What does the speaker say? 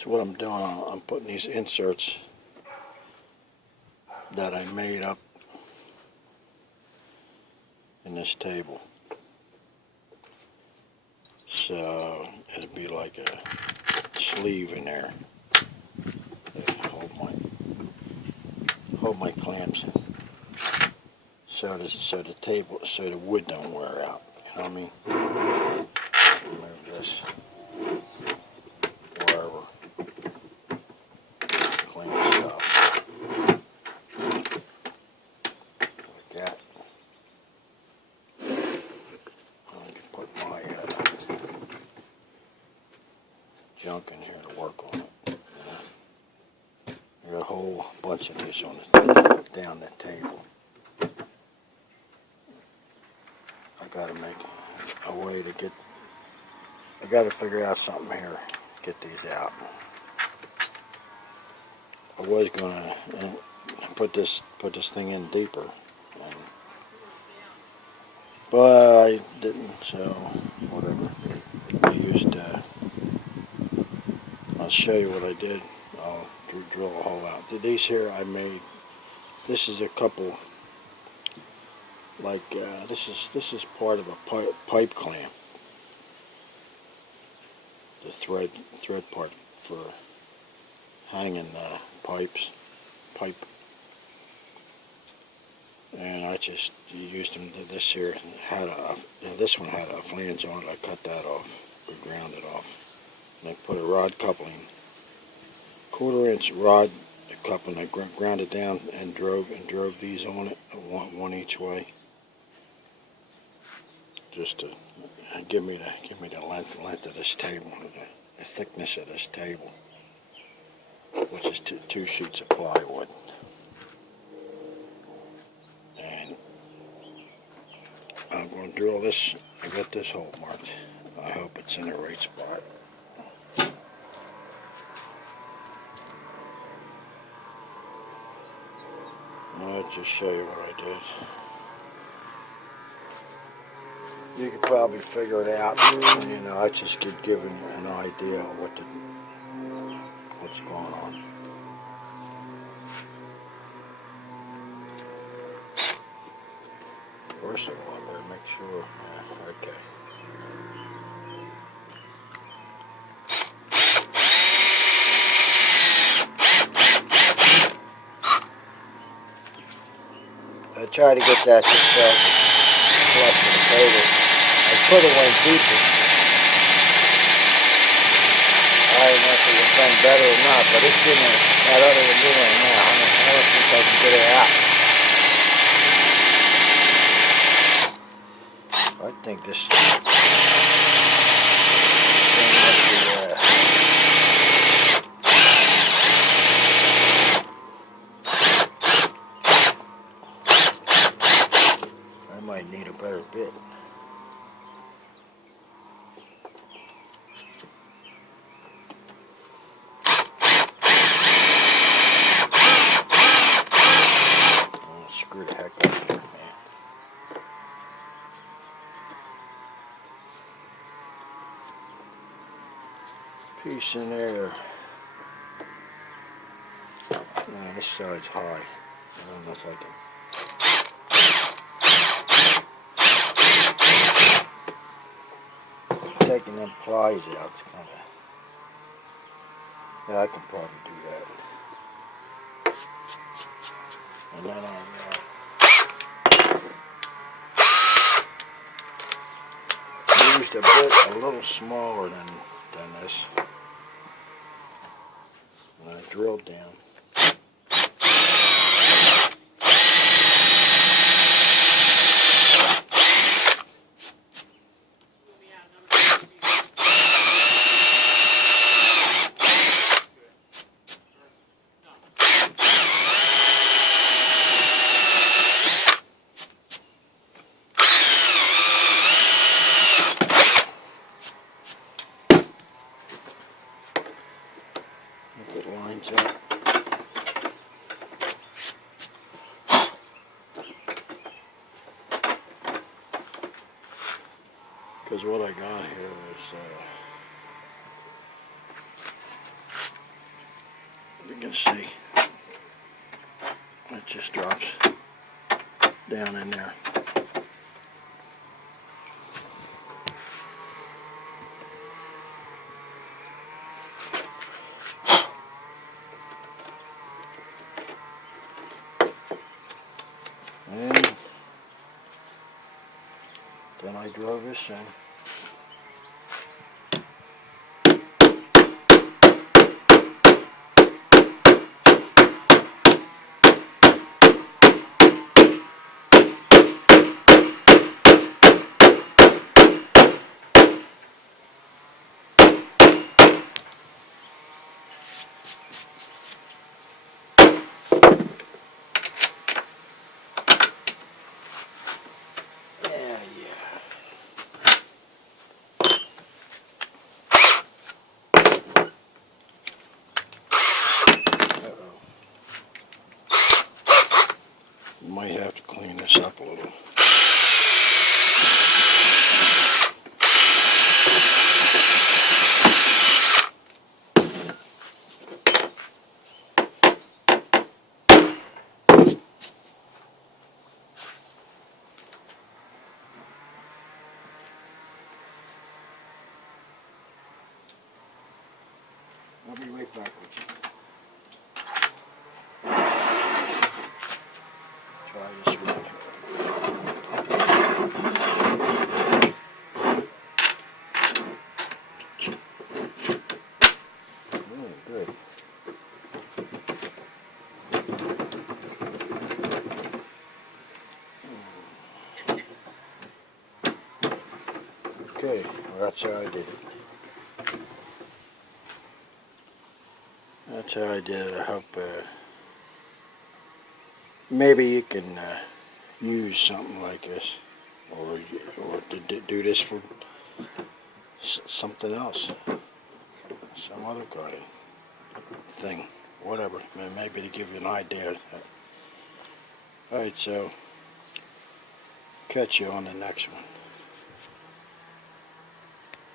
So what I'm doing, I'm putting these inserts that I made up in this table. So it'll be like a sleeve in there. Hold my clamps in. So the wood don't wear out. You know what I mean? Move this wherever. Clean stuff. Like that. I can put my junk in here to work on it. I got a whole bunch of this on down the table. I gotta make a way to get. I gotta figure out something here to get these out. I was gonna put this thing in deeper, but I didn't. So whatever. I used. I'll show you what I did. I'll drill a hole out. These here I made. This is a couple. Like this is part of a pipe clamp. The thread part for hanging pipe. And I just used them. This here had this one had a flange on it. I cut that off, or ground it off, and I put a rod coupling, 1/4 inch rod coupling. I ground it down and drove these on it, one each way, just to give me the length of this table, the thickness of this table, which is two sheets of plywood. And I'm going to drill this. I got this hole marked. I hope it's in the right spot. I'll just show you what I did. You could probably figure it out. You know, I just give you an idea of what's going on. First of all, I better make sure. Okay. I try to get that just flush to the table. I could have went deeper. I don't know if it was done better or not, but it's in that other needle in there. I don't think I can get it out. I think this thing must be I might need a better bit. Screw the heck up here, man. Piece in there. Yeah, this side's high. I don't know if I can. Taking them plies out, it's kind of. Yeah, I can probably do that. And then I used a bit a little smaller than this, and I drilled down. It lines up. Because what I got here is can see. It just drops down in there. And then I drove this in. Might have to clean this up a little. I'll be right back with you. Try this one. Good. Okay, well, that's how I did it. That's how I did it. I hope maybe you can use something like this, or to do this for something else, some other kind of thing, whatever. Maybe to give you an idea. All right, so catch you on the next one.